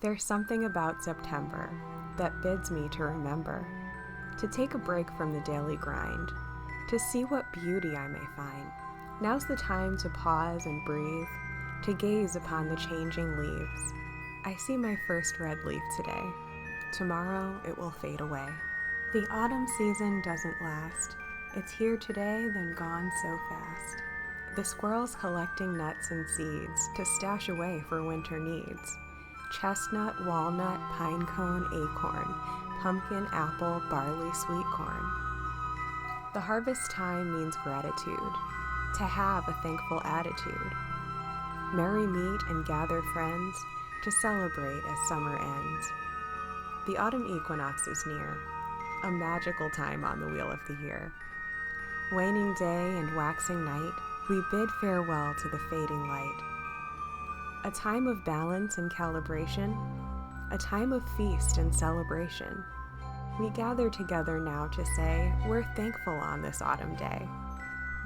There's something about September that bids me to remember, to take a break from the daily grind, to see what beauty I may find. Now's the time to pause and breathe, to gaze upon the changing leaves. I see my first red leaf today. Tomorrow it will fade away. The autumn season doesn't last. It's here today, then gone so fast. The squirrels collecting nuts and seeds to stash away for winter needs. Chestnut, walnut, pine cone, acorn, pumpkin, apple, barley, sweet corn. The harvest time means gratitude, to have a thankful attitude. Merry meet and gather friends to celebrate as summer ends. The autumn equinox is near, a magical time on the wheel of the year. Waning day and waxing night, we bid farewell to the fading light. A time of balance and calibration, a time of feast and celebration. We gather together now to say we're thankful on this autumn day.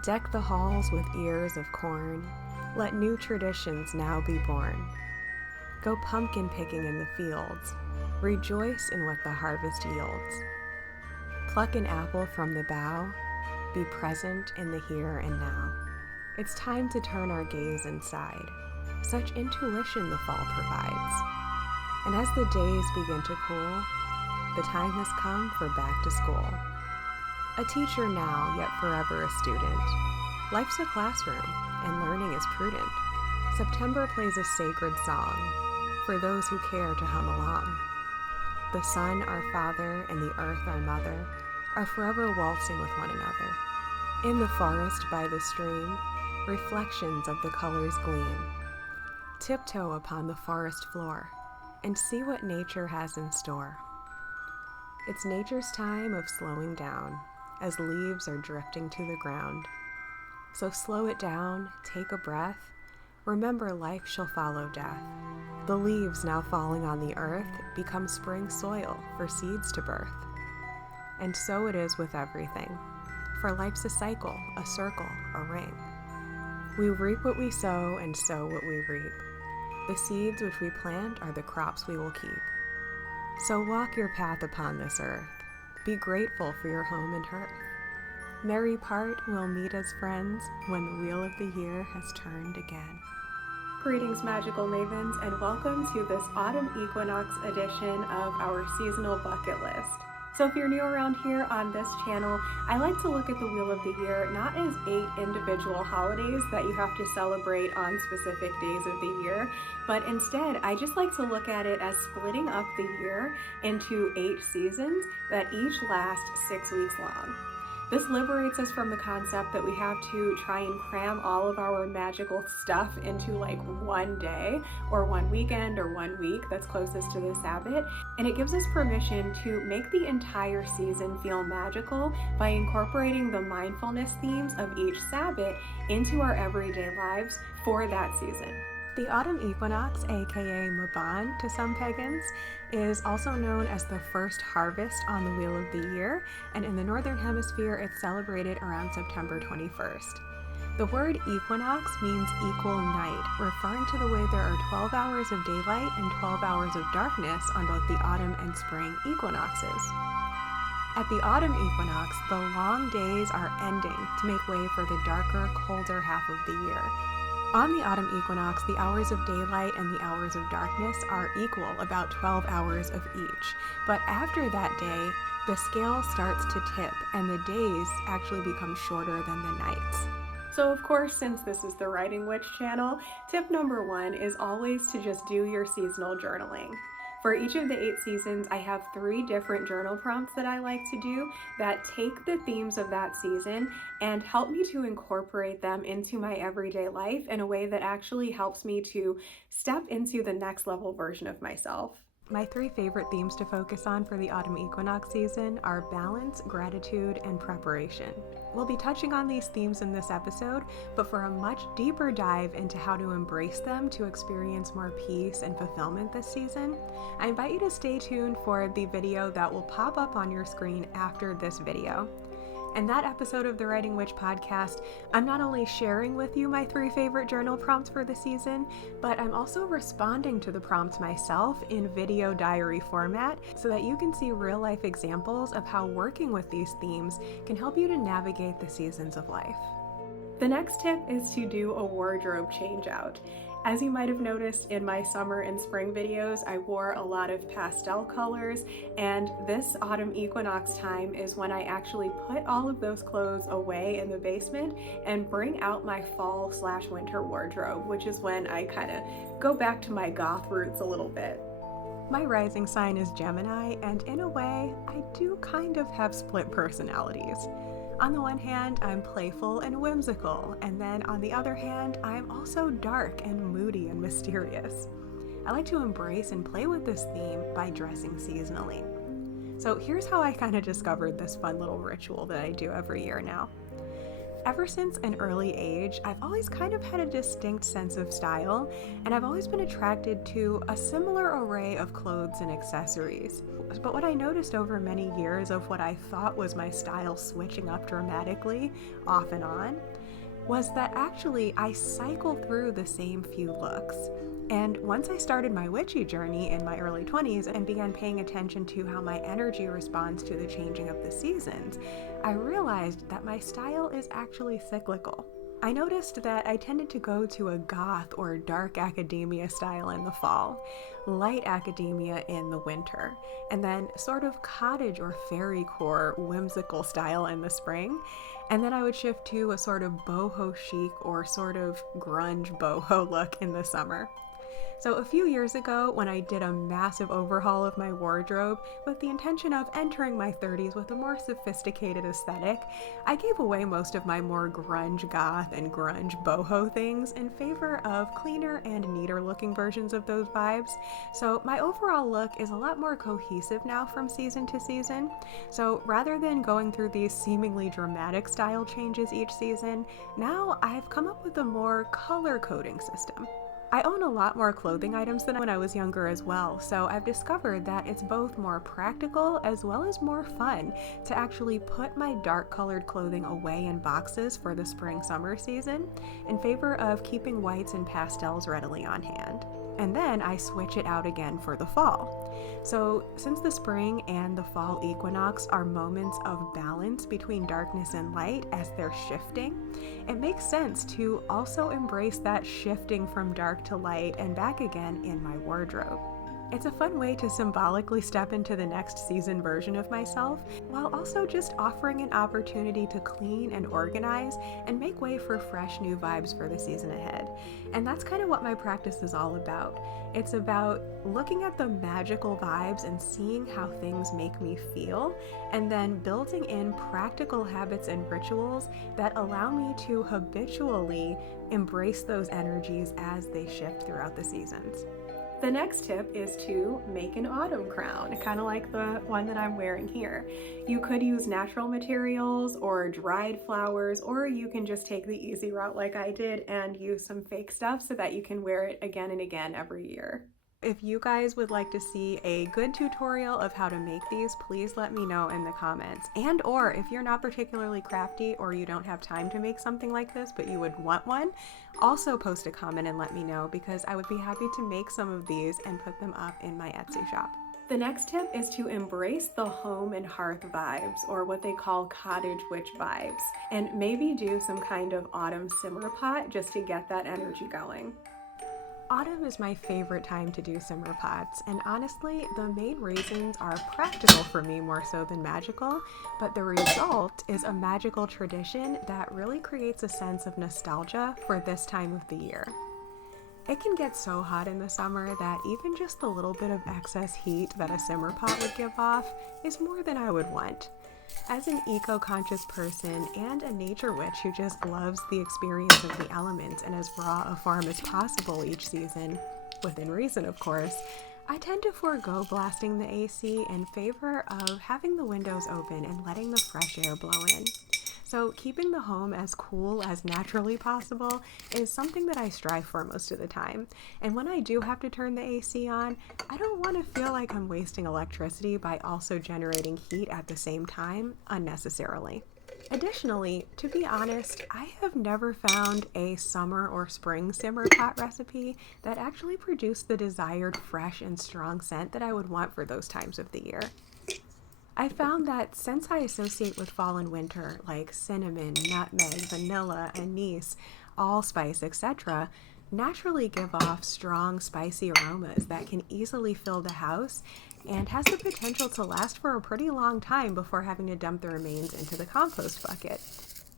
Deck the halls with ears of corn, let new traditions now be born. Go pumpkin picking in the fields, rejoice in what the harvest yields. Pluck an apple from the bough, be present in the here and now. It's time to turn our gaze inside. Such intuition the fall provides. And as the days begin to cool, the time has come for back to school. A teacher now, yet forever a student. Life's a classroom, and learning is prudent. September plays a sacred song for those who care to hum along. The sun, our father, and the earth, our mother, are forever waltzing with one another. In the forest by the stream, reflections of the colors gleam. Tiptoe upon the forest floor and see what nature has in store. It's nature's time of slowing down as leaves are drifting to the ground. So slow it down, take a breath, remember life shall follow death. The leaves now falling on the earth become spring soil for seeds to birth. And so it is with everything, for life's a cycle, a circle, a ring. We reap what we sow and sow what we reap. The seeds which we plant are the crops we will keep. So walk your path upon this earth. Be grateful for your home and hearth. Merry part we'll meet as friends when the wheel of the year has turned again. Greetings, magical mavens, and welcome to this autumn equinox edition of our seasonal bucket list. So if you're new around here on this channel, I like to look at the wheel of the year not as 8 individual holidays that you have to celebrate on specific days of the year, but instead I just like to look at it as splitting up the year into 8 seasons that each last 6 weeks long. This liberates us from the concept that we have to try and cram all of our magical stuff into like one day or one weekend or 1 week that's closest to the Sabbath, and it gives us permission to make the entire season feel magical by incorporating the mindfulness themes of each Sabbath into our everyday lives for that season. The autumn equinox, aka Maban to some pagans, is also known as the first harvest on the wheel of the year, and in the northern hemisphere it's celebrated around September 21st. The word equinox means equal night, referring to the way there are 12 hours of daylight and 12 hours of darkness on both the autumn and spring equinoxes. At the autumn equinox, the long days are ending to make way for the darker, colder half of the year. On the autumn equinox, the hours of daylight and the hours of darkness are equal, about 12 hours of each. But after that day, the scale starts to tip and the days actually become shorter than the nights. So of course, since this is the Writing Witch channel, tip number 1 is always to just do your seasonal journaling. For each of the 8 seasons, I have 3 different journal prompts that I like to do that take the themes of that season and help me to incorporate them into my everyday life in a way that actually helps me to step into the next level version of myself. My 3 favorite themes to focus on for the autumn equinox season are balance, gratitude, and preparation. We'll be touching on these themes in this episode, but for a much deeper dive into how to embrace them to experience more peace and fulfillment this season, I invite you to stay tuned for the video that will pop up on your screen after this video. In that episode of the Writing Witch podcast, I'm not only sharing with you my 3 favorite journal prompts for the season, but I'm also responding to the prompts myself in video diary format so that you can see real-life examples of how working with these themes can help you to navigate the seasons of life. The next tip is to do a wardrobe changeout. As you might have noticed in my summer and spring videos, I wore a lot of pastel colors, and this autumn equinox time is when I actually put all of those clothes away in the basement and bring out my fall/winter wardrobe, which is when I kind of go back to my goth roots a little bit. My rising sign is Gemini, and in a way, I do kind of have split personalities. On the one hand, I'm playful and whimsical, and then on the other hand, I'm also dark and moody and mysterious. I like to embrace and play with this theme by dressing seasonally. So here's how I kind of discovered this fun little ritual that I do every year now. Ever since an early age, I've always kind of had a distinct sense of style, and I've always been attracted to a similar array of clothes and accessories. But what I noticed over many years of what I thought was my style switching up dramatically, off and on, was that actually I cycle through the same few looks. And once I started my witchy journey in my early 20s and began paying attention to how my energy responds to the changing of the seasons, I realized that my style is actually cyclical. I noticed that I tended to go to a goth or dark academia style in the fall, light academia in the winter, and then sort of cottage or fairycore whimsical style in the spring. And then I would shift to a sort of boho chic or sort of grunge boho look in the summer. So a few years ago, when I did a massive overhaul of my wardrobe with the intention of entering my 30s with a more sophisticated aesthetic, I gave away most of my more grunge goth and grunge boho things in favor of cleaner and neater looking versions of those vibes. So my overall look is a lot more cohesive now from season to season. So rather than going through these seemingly dramatic style changes each season, now I've come up with a more color coding system. I own a lot more clothing items than when I was younger as well, so I've discovered that it's both more practical as well as more fun to actually put my dark colored clothing away in boxes for the spring-summer season in favor of keeping whites and pastels readily on hand. And then I switch it out again for the fall. So since the spring and the fall equinox are moments of balance between darkness and light as they're shifting, it makes sense to also embrace that shifting from dark to light and back again in my wardrobe. It's a fun way to symbolically step into the next season version of myself, while also just offering an opportunity to clean and organize and make way for fresh new vibes for the season ahead. And that's kind of what my practice is all about. It's about looking at the magical vibes and seeing how things make me feel, and then building in practical habits and rituals that allow me to habitually embrace those energies as they shift throughout the seasons. The next tip is to make an autumn crown, kind of like the one that I'm wearing here. You could use natural materials or dried flowers, or you can just take the easy route like I did and use some fake stuff so that you can wear it again and again every year. If you guys would like to see a good tutorial of how to make these, please let me know in the comments. And or if you're not particularly crafty or you don't have time to make something like this but you would want one, also post a comment and let me know, because I would be happy to make some of these and put them up in my Etsy shop. The next tip is to embrace the home and hearth vibes, or what they call cottage witch vibes, and maybe do some kind of autumn simmer pot just to get that energy going. Autumn is my favorite time to do simmer pots, and honestly, the main reasons are practical for me more so than magical, but the result is a magical tradition that really creates a sense of nostalgia for this time of the year. It can get so hot in the summer that even just the little bit of excess heat that a simmer pot would give off is more than I would want. As an eco-conscious person and a nature witch who just loves the experience of the elements and as raw a form as possible each season, within reason of course, I tend to forego blasting the AC in favor of having the windows open and letting the fresh air blow in. So keeping the home as cool as naturally possible is something that I strive for most of the time. And when I do have to turn the AC on, I don't want to feel like I'm wasting electricity by also generating heat at the same time unnecessarily. Additionally, to be honest, I have never found a summer or spring simmer pot recipe that actually produced the desired fresh and strong scent that I would want for those times of the year. I found that since I associate with fall and winter, like cinnamon, nutmeg, vanilla, anise, allspice, etc., naturally give off strong, spicy aromas that can easily fill the house and has the potential to last for a pretty long time before having to dump the remains into the compost bucket.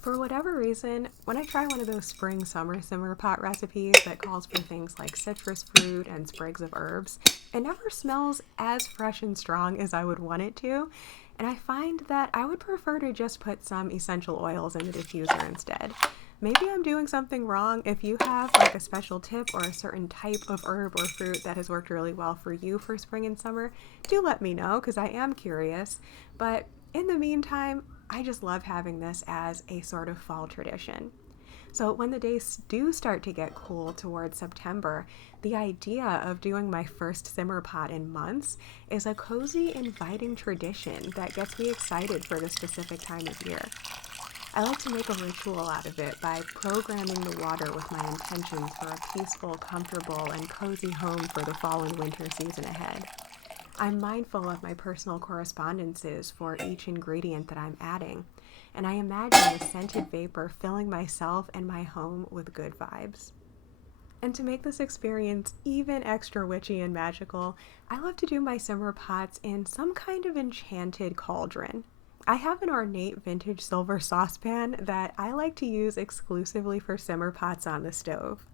For whatever reason, when I try one of those spring-summer simmer pot recipes that calls for things like citrus fruit and sprigs of herbs, it never smells as fresh and strong as I would want it to, and I find that I would prefer to just put some essential oils in the diffuser instead. Maybe I'm doing something wrong. If you have like a special tip or a certain type of herb or fruit that has worked really well for you for spring and summer, do let me know because I am curious. But in the meantime, I just love having this as a sort of fall tradition. So when the days do start to get cool towards September, the idea of doing my first simmer pot in months is a cozy, inviting tradition that gets me excited for the specific time of year. I like to make a ritual out of it by programming the water with my intentions for a peaceful, comfortable, and cozy home for the fall and winter season ahead. I'm mindful of my personal correspondences for each ingredient that I'm adding, and I imagine the scented vapor filling myself and my home with good vibes. And to make this experience even extra witchy and magical, I love to do my simmer pots in some kind of enchanted cauldron. I have an ornate vintage silver saucepan that I like to use exclusively for simmer pots on the stove.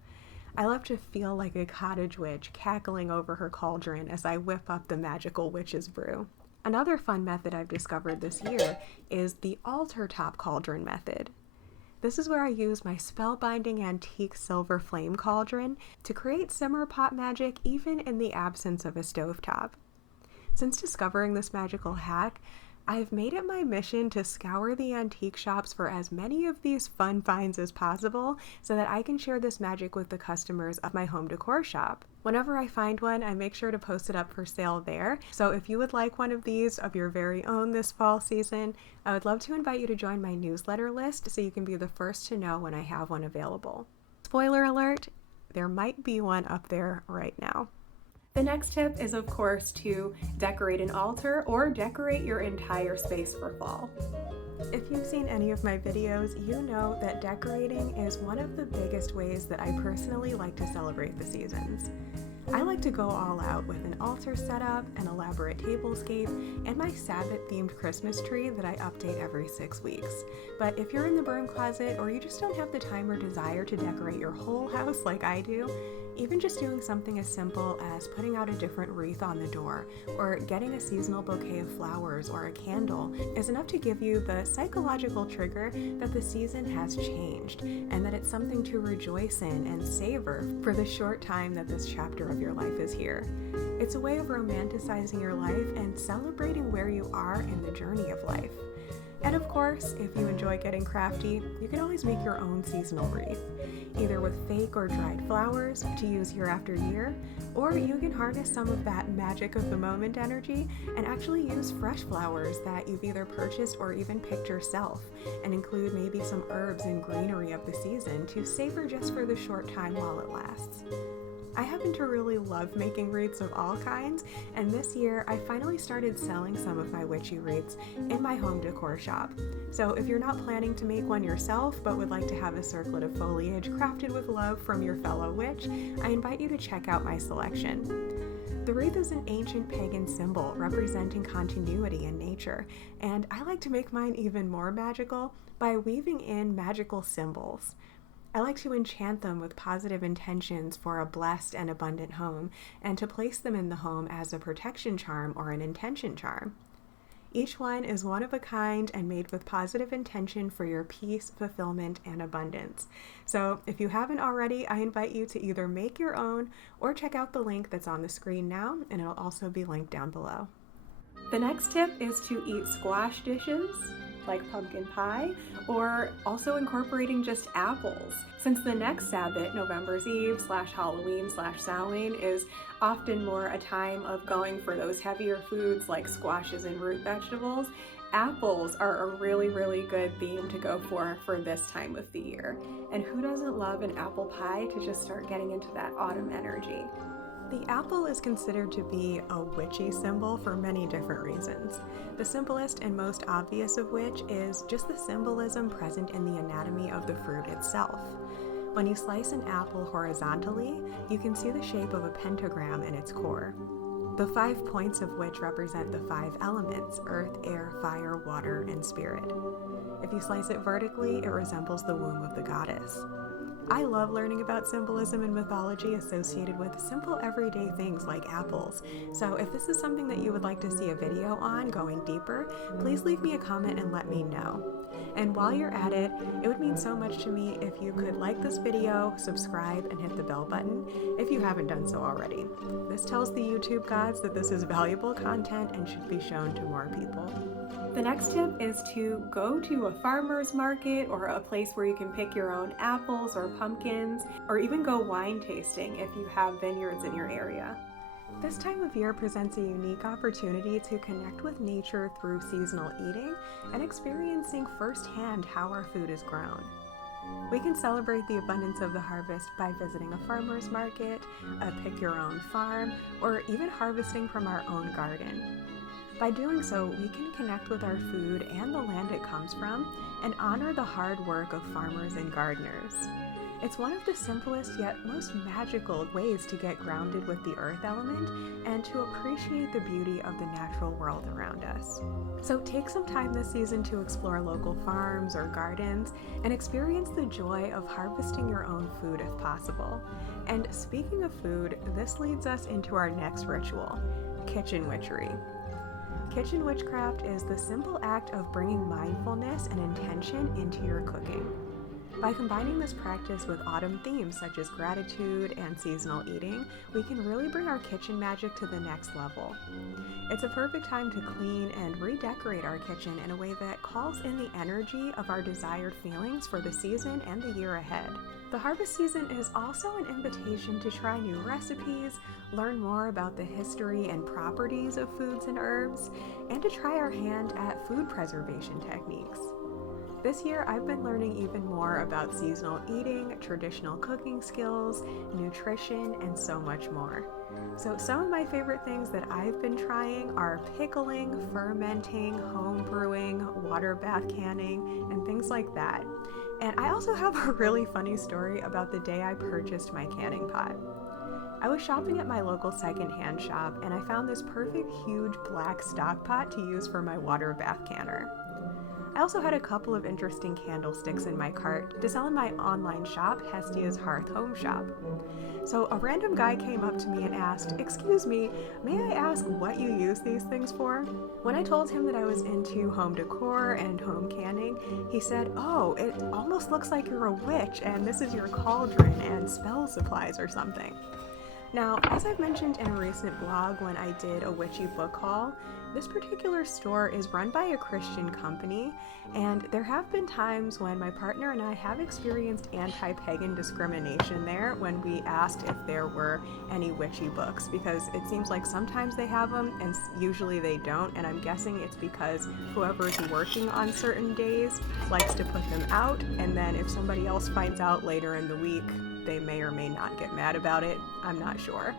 I love to feel like a cottage witch cackling over her cauldron as I whip up the magical witch's brew. Another fun method I've discovered this year is the altar top cauldron method. This is where I use my spellbinding antique silver flame cauldron to create simmer pot magic even in the absence of a stovetop. Since discovering this magical hack, I've made it my mission to scour the antique shops for as many of these fun finds as possible so that I can share this magic with the customers of my home decor shop. Whenever I find one, I make sure to post it up for sale there. So if you would like one of these of your very own this fall season, I would love to invite you to join my newsletter list so you can be the first to know when I have one available. Spoiler alert, there might be one up there right now. The next tip is, of course, to decorate an altar or decorate your entire space for fall. If you've seen any of my videos, you know that decorating is one of the biggest ways that I personally like to celebrate the seasons. I like to go all out with an altar setup, an elaborate tablescape, and my Sabbath-themed Christmas tree that I update every 6 weeks. But if you're in the broom closet or you just don't have the time or desire to decorate your whole house like I do, even just doing something as simple as putting out a different wreath on the door or getting a seasonal bouquet of flowers or a candle is enough to give you the psychological trigger that the season has changed and that it's something to rejoice in and savor for the short time that this chapter of your life is here. It's a way of romanticizing your life and celebrating where you are in the journey of life. And of course, if you enjoy getting crafty, you can always make your own seasonal wreath, either with fake or dried flowers to use year after year, or you can harness some of that magic of the moment energy and actually use fresh flowers that you've either purchased or even picked yourself, and include maybe some herbs and greenery of the season to savor just for the short time while it lasts. I happen to really love making wreaths of all kinds, and this year I finally started selling some of my witchy wreaths in my home decor shop. So if you're not planning to make one yourself but would like to have a circlet of foliage crafted with love from your fellow witch, I invite you to check out my selection. The wreath is an ancient pagan symbol representing continuity in nature, and I like to make mine even more magical by weaving in magical symbols. I like to enchant them with positive intentions for a blessed and abundant home, and to place them in the home as a protection charm or an intention charm. Each one is one of a kind and made with positive intention for your peace, fulfillment, and abundance. So if you haven't already, I invite you to either make your own or check out the link that's on the screen now, and it'll also be linked down below. The next tip is to eat squash dishes like pumpkin pie, or also incorporating just apples. Since the next Sabbath, November's Eve / Halloween / Samhain, is often more a time of going for those heavier foods like squashes and root vegetables, apples are a really good theme to go for this time of the year. And who doesn't love an apple pie to just start getting into that autumn energy? The apple is considered to be a witchy symbol for many different reasons. The simplest and most obvious of which is just the symbolism present in the anatomy of the fruit itself. When you slice an apple horizontally, you can see the shape of a pentagram in its core, the 5 points of which represent the 5 elements: earth, air, fire, water, and spirit. If you slice it vertically, it resembles the womb of the goddess. I love learning about symbolism and mythology associated with simple everyday things like apples. So if this is something that you would like to see a video on going deeper, please leave me a comment and let me know. And while you're at it, it would mean so much to me if you could like this video, subscribe, and hit the bell button if you haven't done so already. This tells the YouTube gods that this is valuable content and should be shown to more people. The next tip is to go to a farmer's market or a place where you can pick your own apples or pumpkins, or even go wine tasting if you have vineyards in your area. This time of year presents a unique opportunity to connect with nature through seasonal eating and experiencing firsthand how our food is grown. We can celebrate the abundance of the harvest by visiting a farmer's market, a pick-your-own farm, or even harvesting from our own garden. By doing so, we can connect with our food and the land it comes from and honor the hard work of farmers and gardeners. It's one of the simplest yet most magical ways to get grounded with the earth element and to appreciate the beauty of the natural world around us. So take some time this season to explore local farms or gardens and experience the joy of harvesting your own food if possible. And speaking of food, this leads us into our next ritual, kitchen witchery. Kitchen witchcraft is the simple act of bringing mindfulness and intention into your cooking. By combining this practice with autumn themes such as gratitude and seasonal eating, we can really bring our kitchen magic to the next level. It's a perfect time to clean and redecorate our kitchen in a way that calls in the energy of our desired feelings for the season and the year ahead. The harvest season is also an invitation to try new recipes, learn more about the history and properties of foods and herbs, and to try our hand at food preservation techniques. This year, I've been learning even more about seasonal eating, traditional cooking skills, nutrition, and so much more. So some of my favorite things that I've been trying are pickling, fermenting, home brewing, water bath canning, and things like that. And I also have a really funny story about the day I purchased my canning pot. I was shopping at my local secondhand shop and I found this perfect huge black stock pot to use for my water bath canner. I also had a couple of interesting candlesticks in my cart to sell in my online shop, Hestia's Hearth Home Shop. So a random guy came up to me and asked, "Excuse me, may I ask what you use these things for?" When I told him that I was into home decor and home canning, he said, "Oh, it almost looks like you're a witch and this is your cauldron and spell supplies or something." Now, as I've mentioned in a recent blog when I did a witchy book haul, this particular store is run by a Christian company, and there have been times when my partner and I have experienced anti-pagan discrimination there when we asked if there were any witchy books, because it seems like sometimes they have them and usually they don't, and I'm guessing it's because whoever's working on certain days likes to put them out, and then if somebody else finds out later in the week, they may or may not get mad about it. I'm not sure.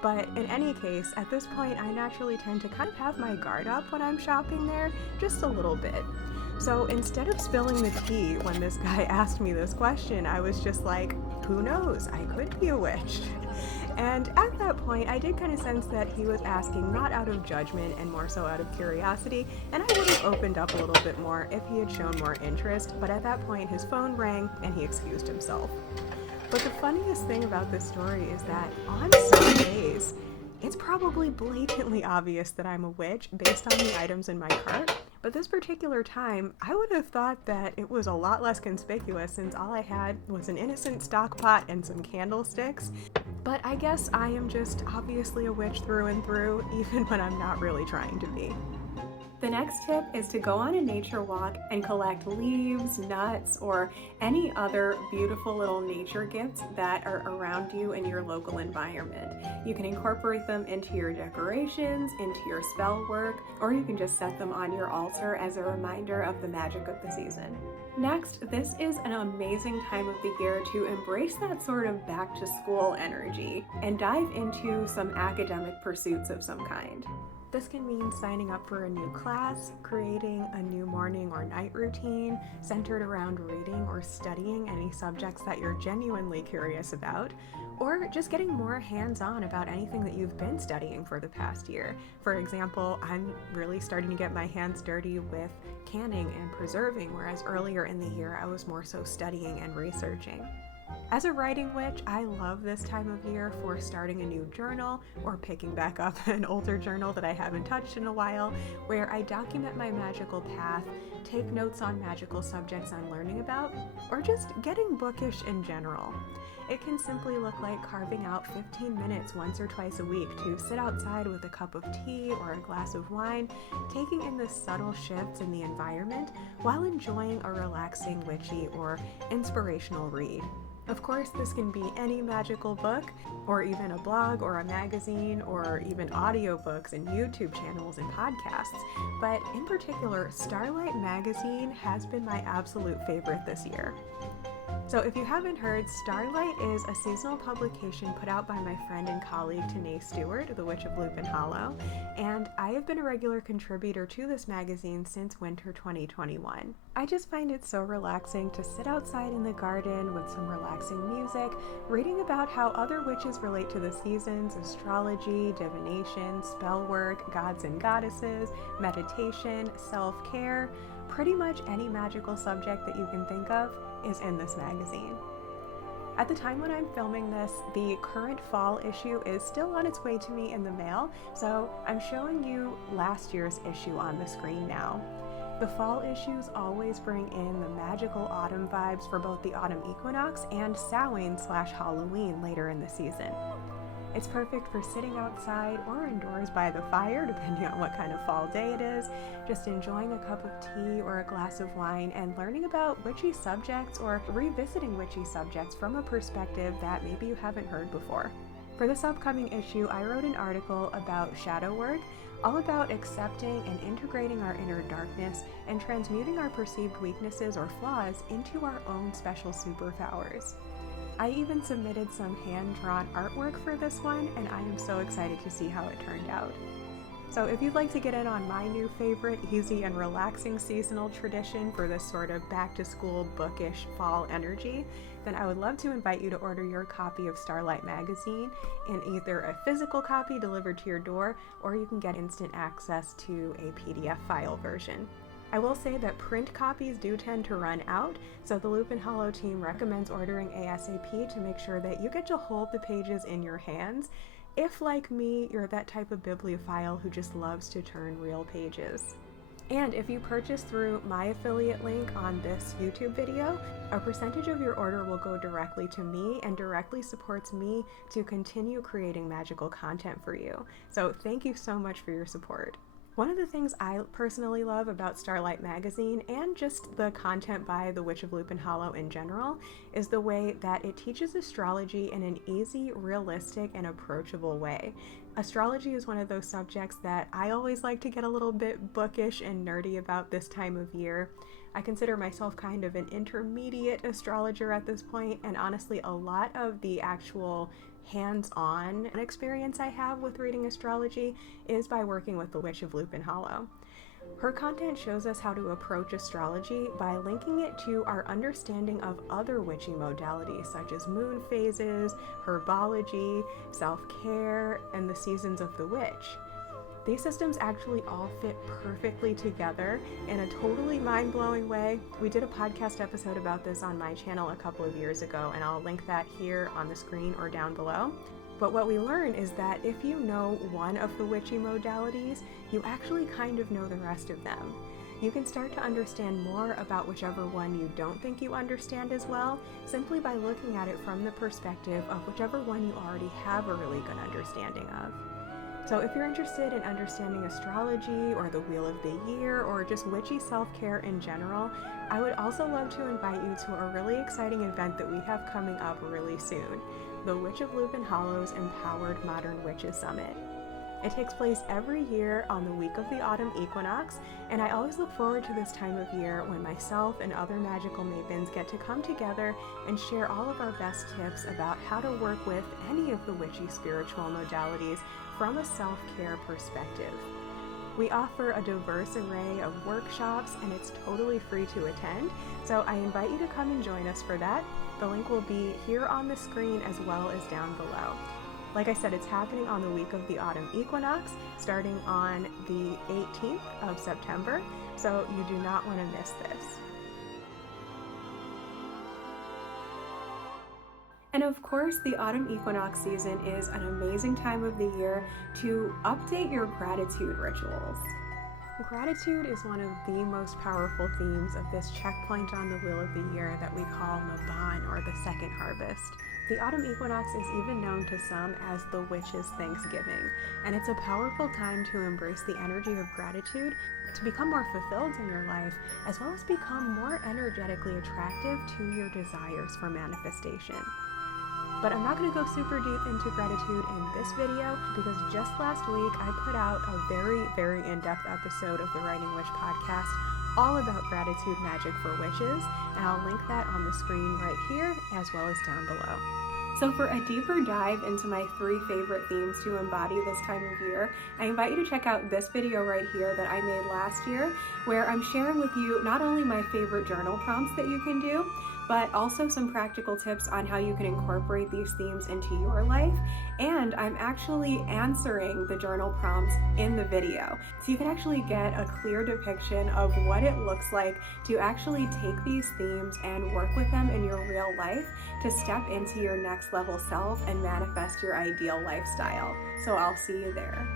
But in any case, at this point, I naturally tend to kind of have my guard up when I'm shopping there, just a little bit. So instead of spilling the tea when this guy asked me this question, I was just like, who knows? I could be a witch. And at that point, I did kind of sense that he was asking not out of judgment and more so out of curiosity, and I would have opened up a little bit more if he had shown more interest, but at that point, his phone rang and he excused himself. But the funniest thing about this story is that on some days, it's probably blatantly obvious that I'm a witch based on the items in my cart. But this particular time, I would have thought that it was a lot less conspicuous since all I had was an innocent stock pot and some candlesticks. But I guess I am just obviously a witch through and through, even when I'm not really trying to be. The next tip is to go on a nature walk and collect leaves, nuts, or any other beautiful little nature gifts that are around you in your local environment. You can incorporate them into your decorations, into your spell work, or you can just set them on your altar as a reminder of the magic of the season. Next, this is an amazing time of the year to embrace that sort of back to school energy and dive into some academic pursuits of some kind. This can mean signing up for a new class, creating a new morning or night routine centered around reading or studying any subjects that you're genuinely curious about, or just getting more hands-on about anything that you've been studying for the past year. For example, I'm really starting to get my hands dirty with canning and preserving, whereas earlier in the year I was more so studying and researching. As a writing witch, I love this time of year for starting a new journal or picking back up an older journal that I haven't touched in a while, where I document my magical path, take notes on magical subjects I'm learning about, or just getting bookish in general. It can simply look like carving out 15 minutes once or twice a week to sit outside with a cup of tea or a glass of wine, taking in the subtle shifts in the environment while enjoying a relaxing witchy or inspirational read. Of course, this can be any magical book, or even a blog or a magazine, or even audiobooks and YouTube channels and podcasts, but in particular, Starlight Magazine has been my absolute favorite this year. So if you haven't heard, Starlight is a seasonal publication put out by my friend and colleague Tenae Stewart, the Witch of Lupin Hollow, and I have been a regular contributor to this magazine since winter 2021. I just find it so relaxing to sit outside in the garden with some relaxing music, reading about how other witches relate to the seasons, astrology, divination, spell work, gods and goddesses, meditation, self-care. Pretty much any magical subject that you can think of is in this magazine. At the time when I'm filming this, the current fall issue is still on its way to me in the mail, so I'm showing you last year's issue on the screen now. The fall issues always bring in the magical autumn vibes for both the Autumn Equinox and Samhain/Halloween later in the season. It's perfect for sitting outside or indoors by the fire, depending on what kind of fall day it is, just enjoying a cup of tea or a glass of wine and learning about witchy subjects or revisiting witchy subjects from a perspective that maybe you haven't heard before. For this upcoming issue, I wrote an article about shadow work, all about accepting and integrating our inner darkness and transmuting our perceived weaknesses or flaws into our own special superpowers. I even submitted some hand-drawn artwork for this one, and I am so excited to see how it turned out. So if you'd like to get in on my new favorite, easy and relaxing seasonal tradition for this sort of back-to-school, bookish fall energy, then I would love to invite you to order your copy of Starlight Magazine in either a physical copy delivered to your door, or you can get instant access to a PDF file version. I will say that print copies do tend to run out, so the Lupin Hollow team recommends ordering ASAP to make sure that you get to hold the pages in your hands, if, like me, you're that type of bibliophile who just loves to turn real pages. And if you purchase through my affiliate link on this YouTube video, a percentage of your order will go directly to me and directly supports me to continue creating magical content for you. So thank you so much for your support. One of the things I personally love about Starlight Magazine and just the content by the Witch of Lupin Hollow in general is the way that it teaches astrology in an easy, realistic, and approachable way. Astrology is one of those subjects that I always like to get a little bit bookish and nerdy about this time of year. I consider myself kind of an intermediate astrologer at this point, and honestly, a lot of the actual hands-on experience I have with reading astrology is by working with the Witch of Lupin Hollow. Her content shows us how to approach astrology by linking it to our understanding of other witchy modalities such as moon phases, herbology, self-care, and the seasons of the witch. These systems actually all fit perfectly together in a totally mind-blowing way. We did a podcast episode about this on my channel a couple of years ago, and I'll link that here on the screen or down below. But what we learn is that if you know one of the witchy modalities, you actually kind of know the rest of them. You can start to understand more about whichever one you don't think you understand as well, simply by looking at it from the perspective of whichever one you already have a really good understanding of. So if you're interested in understanding astrology or the Wheel of the Year or just witchy self-care in general, I would also love to invite you to a really exciting event that we have coming up really soon, the Witch of Lupin Hollow's Empowered Modern Witches Summit. It takes place every year on the week of the Autumn Equinox, and I always look forward to this time of year when myself and other magical mavens get to come together and share all of our best tips about how to work with any of the witchy spiritual modalities from a self-care perspective. We offer a diverse array of workshops, and it's totally free to attend, so I invite you to come and join us for that. The link will be here on the screen as well as down below. Like I said, it's happening on the week of the Autumn Equinox, starting on the 18th of September, so you do not want to miss this. And of course, the autumn equinox season is an amazing time of the year to update your gratitude rituals. Gratitude is one of the most powerful themes of this checkpoint on the Wheel of the Year that we call Maban, or the second harvest. The autumn equinox is even known to some as the witch's Thanksgiving, and it's a powerful time to embrace the energy of gratitude, to become more fulfilled in your life, as well as become more energetically attractive to your desires for manifestation. But I'm not going to go super deep into gratitude in this video because just last week I put out a very in-depth episode of the Writing Witch podcast all about gratitude magic for witches, and I'll link that on the screen right here as well as down below. So for a deeper dive into my 3 favorite themes to embody this time of year, I invite you to check out this video right here that I made last year, where I'm sharing with you not only my favorite journal prompts that you can do, but also some practical tips on how you can incorporate these themes into your life. And I'm actually answering the journal prompts in the video. So you can actually get a clear depiction of what it looks like to actually take these themes and work with them in your real life to step into your next level self and manifest your ideal lifestyle. So I'll see you there.